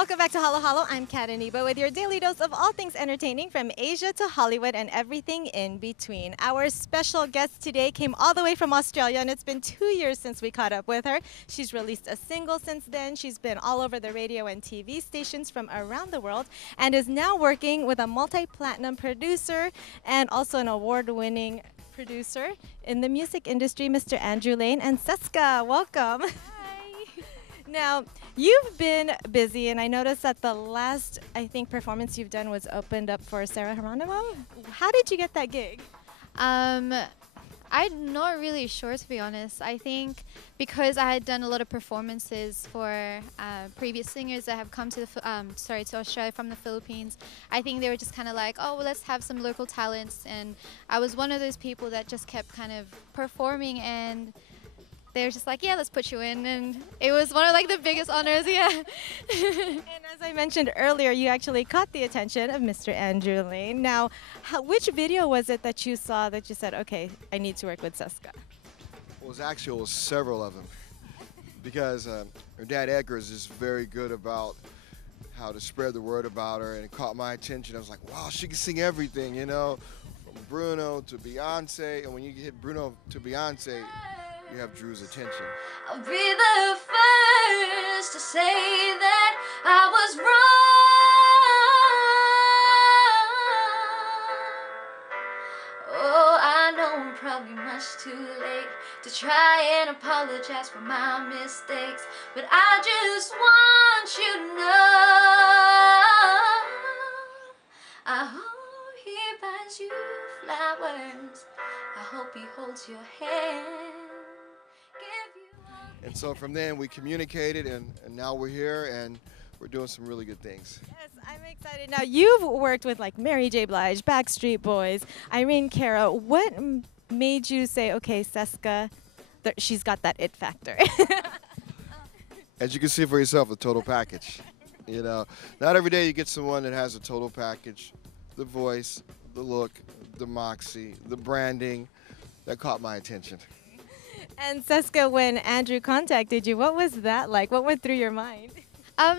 welcome back to Halo Halo. I'm Kat Aniba with your daily dose of all things entertaining from Asia to Hollywood and everything in between. Our special guest today came all the way from Australia, and it's been 2 years since we caught up with her. She's released a single since then. She's been all over the radio and TV stations from around the world and is now working with a multi-platinum producer and also an award-winning producer in the music industry, Mr. Andrew Lane and Cezka. Welcome. Now, you've been busy, and I noticed that the last, performance you've done was opened up for Sarah Geronimo. How did you get that gig? I'm not really sure, to be honest. I think because I had done a lot of performances for previous singers that have come to to Australia from the Philippines. I think they were just kind of like, oh, well, let's have some local talents, and I was one of those people that just kept kind of performing, and they were just like, yeah, let's put you in, and it was one of like the biggest honors, yeah. And as I mentioned earlier, you actually caught the attention of Mr. Andrew Lane. Now, which video was it that you saw that you said, okay, I need to work with Cezka? Well, it was several of them, because her dad Edgar is just very good about how to spread the word about her, and it caught my attention. I was like, wow, she can sing everything, you know, from Bruno to Beyonce, and when you hit Bruno to Beyonce, you have Drew's attention. I'll be the first to say that I was wrong. Oh, I know I'm probably much too late to try and apologize for my mistakes, but I just want you to know I hope he buys you flowers. I hope he holds your hand. And so from then we communicated, and now we're here, and we're doing some really good things. Yes, I'm excited. Now, you've worked with like Mary J. Blige, Backstreet Boys, Irene Cara. What made you say, okay, Cezka, she's got that it factor? As you can see for yourself, the total package. You know, not every day you get someone that has a total package. The voice, the look, the moxie, the branding, that caught my attention. And Cezka, when Andrew contacted you, what was that like? What went through your mind?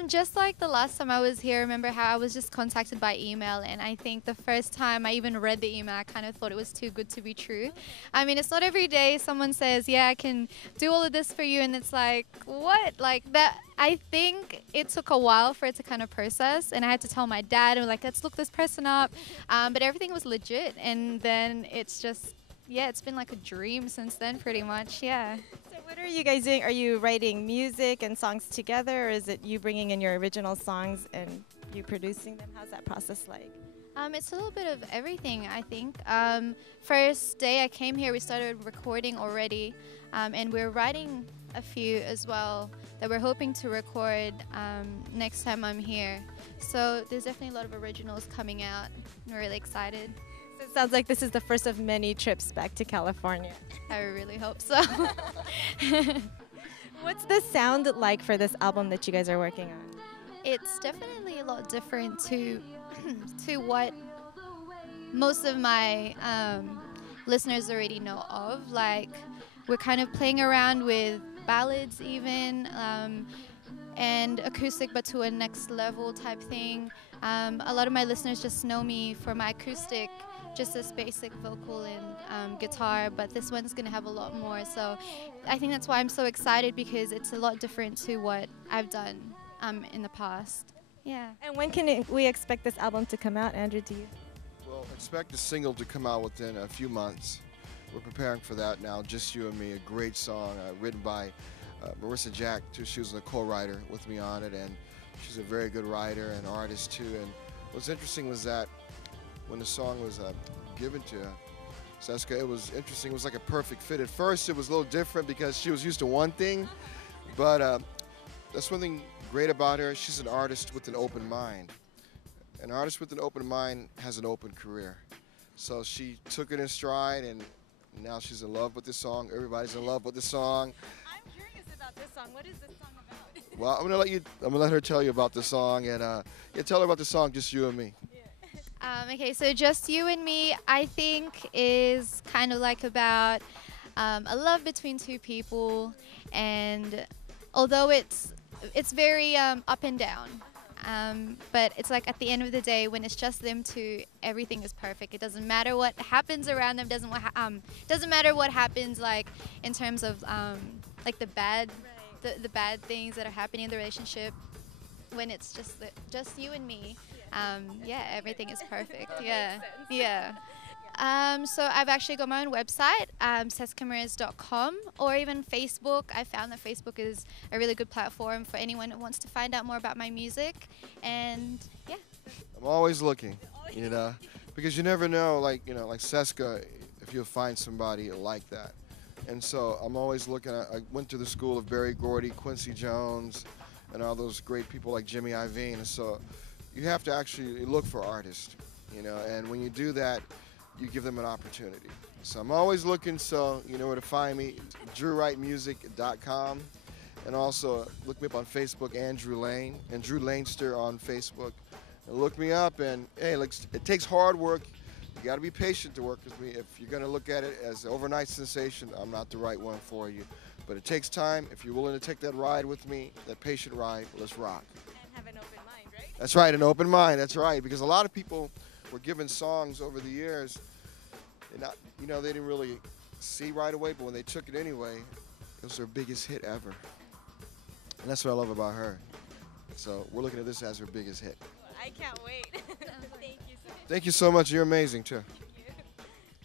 Just like the last time I was here, remember how I was just contacted by email, and I think the first time I even read the email, I kind of thought it was too good to be true. I mean, it's not every day someone says, yeah, I can do all of this for you, and it's like, what? Like that, I think it took a while for it to kind of process, and I had to tell my dad, and like, let's look this person up, but everything was legit, and then it's just, yeah, it's been like a dream since then, pretty much, yeah. So what are you guys doing? Are you writing music and songs together, or is it you bringing in your original songs and you producing them? How's that process like? It's a little bit of everything, I think. First day I came here, we started recording already, and we're writing a few as well that we're hoping to record next time I'm here. So there's definitely a lot of originals coming out. I'm really excited. It sounds like this is the first of many trips back to California. I really hope so. What's the sound like for this album that you guys are working on? It's definitely a lot different to what most of my listeners already know of. Like, we're kind of playing around with ballads even, and acoustic but to a next level type thing. A lot of my listeners just know me for my acoustic, just this basic vocal and guitar, but this one's going to have a lot more. So I think that's why I'm so excited, because it's a lot different to what I've done in the past. Yeah. And when can we expect this album to come out, Andrew, do you? Well, expect the single to come out within a few months. We're preparing for that now, Just You and Me, a great song written by Marissa Jack, too. She was a co-writer with me on it, and she's a very good writer and artist too. And what's interesting was that when the song was given to Cezka, it was interesting. It was like a perfect fit. At first, it was a little different because she was used to one thing, but that's one thing great about her. She's an artist with an open mind. An artist with an open mind has an open career. So she took it in stride, and now she's in love with this song. Everybody's in love with the song. I'm curious about this song. What is this song about? Well, I'm gonna let her tell you about the song, and yeah, tell her about the song, Just You and Me. Okay, so Just You and Me, I think, is kind of like about a love between two people, and although it's very up and down, But it's like at the end of the day, when it's just them two, everything is perfect. It doesn't matter what happens around them. Doesn't matter what happens like in terms of like the bad things that are happening in the relationship. When it's just you and me, yeah, everything is perfect. Yeah, yeah. So I've actually got my own website, cezkamariz.com, or even Facebook. I found that Facebook is a really good platform for anyone who wants to find out more about my music. And yeah. I'm always looking, you know, because you never know, like, you know, like Cezka, if you'll find somebody like that. And so I'm always looking. I went to the school of Berry Gordy, Quincy Jones, and all those great people like Jimmy Iovine. And so you have to actually look for artists, you know, and when you do that, you give them an opportunity. So I'm always looking, so you know where to find me, drewwrightmusic.com. And also look me up on Facebook, Andrew Lane, and Drew Lanester on Facebook. And look me up, and hey, it takes hard work. You got to be patient to work with me. If you're going to look at it as an overnight sensation, I'm not the right one for you. But it takes time. If you're willing to take that ride with me, that patient ride, let's rock. And have an open mind, right? That's right, an open mind. That's right, because a lot of people were given songs over the years, and you know, they didn't really see right away, but when they took it anyway, it was their biggest hit ever. And that's what I love about her. So we're looking at this as her biggest hit. I can't wait. Thank you so much. Thank you so much. You're amazing, too.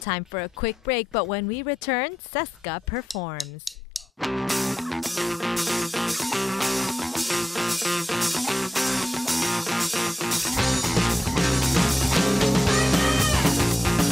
Time for a quick break, but when we return, Cezka performs.